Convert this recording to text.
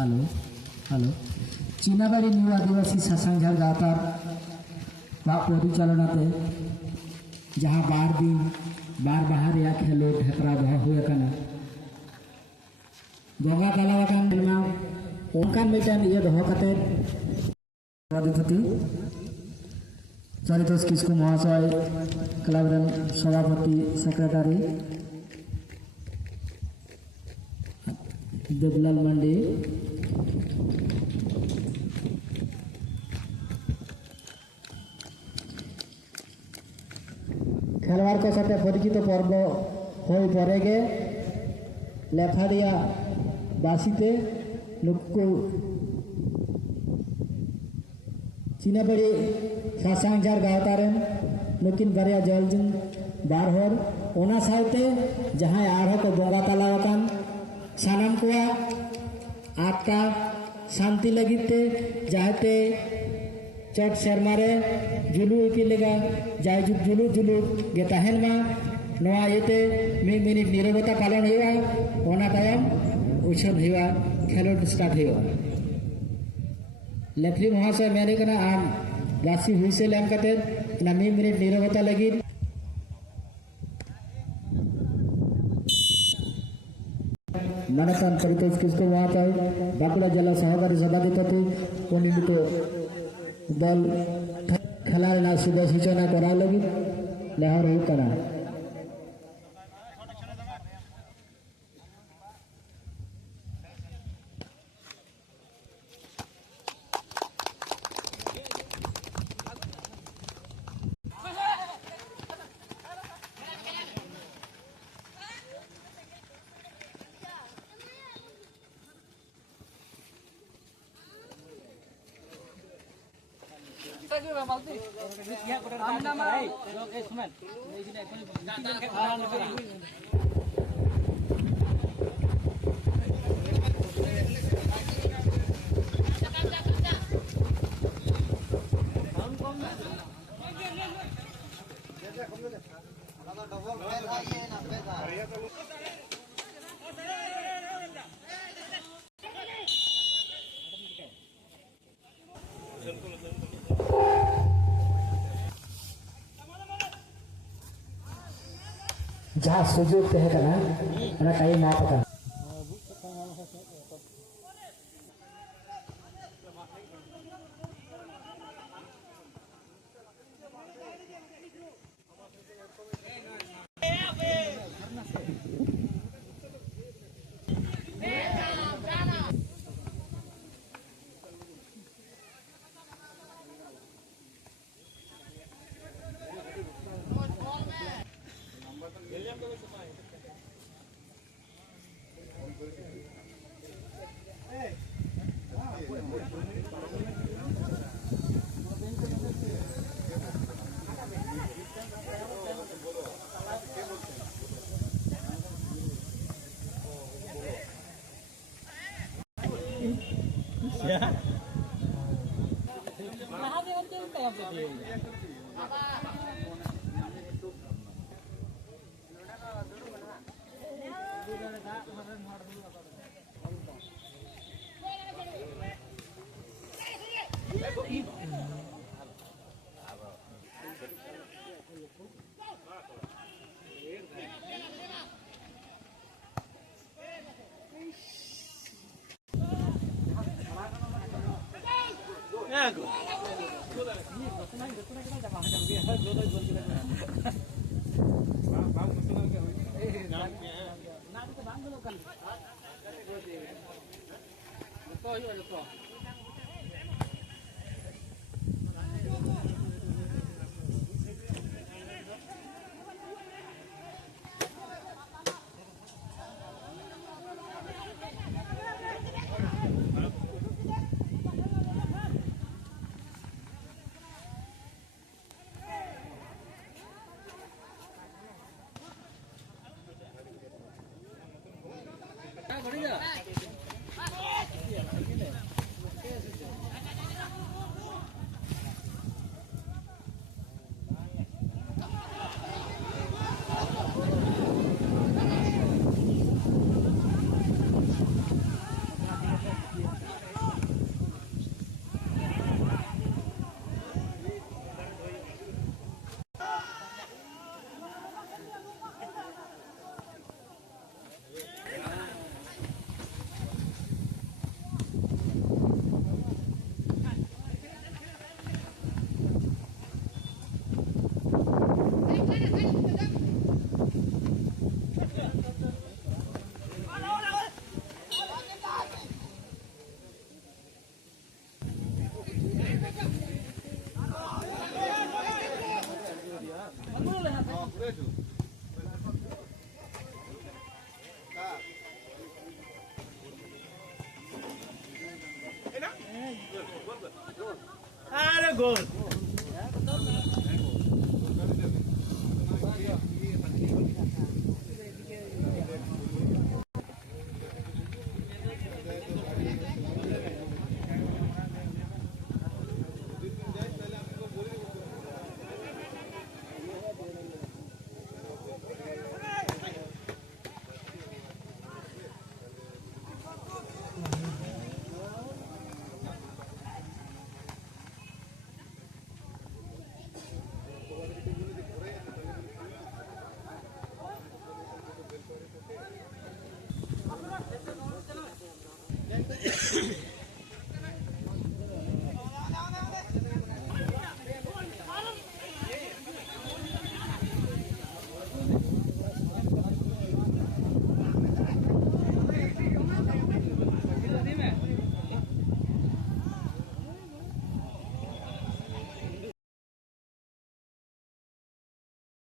Hello hello चीनाबाड़ी new आदिवासी सासांझार गावतार परिचालनाते जहाँ बार दिन बार बाहर या खेलो हेपरा दो हुए कना बंगा तलावाकान दिलमा ओनकान मिटान ये दो कते अधिपति चरितोष किस्कु महाशय क्लब सभापति सेक्रेटारी देवलाल मंडी खेलवाड़ को साथ परिचित पर्व हो पड़ेगे लेफारिया बासीते लोग को चीनाबाड़ी सासांझार गावतारेन नुकिन बारिया जलजुन बार होर ओना साइते जहां आरो को बंगा तलावाकान सानाम कोआ आपका शांति लगिते जाते चट शर्मारे जुलू की लेगा जाय जुग जुलू जुलू गे तहन मा नवा येते मिनिट निरवता पालन हुआ ओना तायम उछन हुआ खेलो स्टार्ट हुआ लेफ्री महाशय मेरे कना आम राशि हुई से लेम कते ना मिनिट निरवता लगी मनतन परितोष किसको महाशय बाकुड़ा जिला सहकारी सभापति निमित्त दल खेलार ना शुभ सूचना करा लगी लेहर हो करा जहाँ सुजोग तहे कना ना कई ना पता good.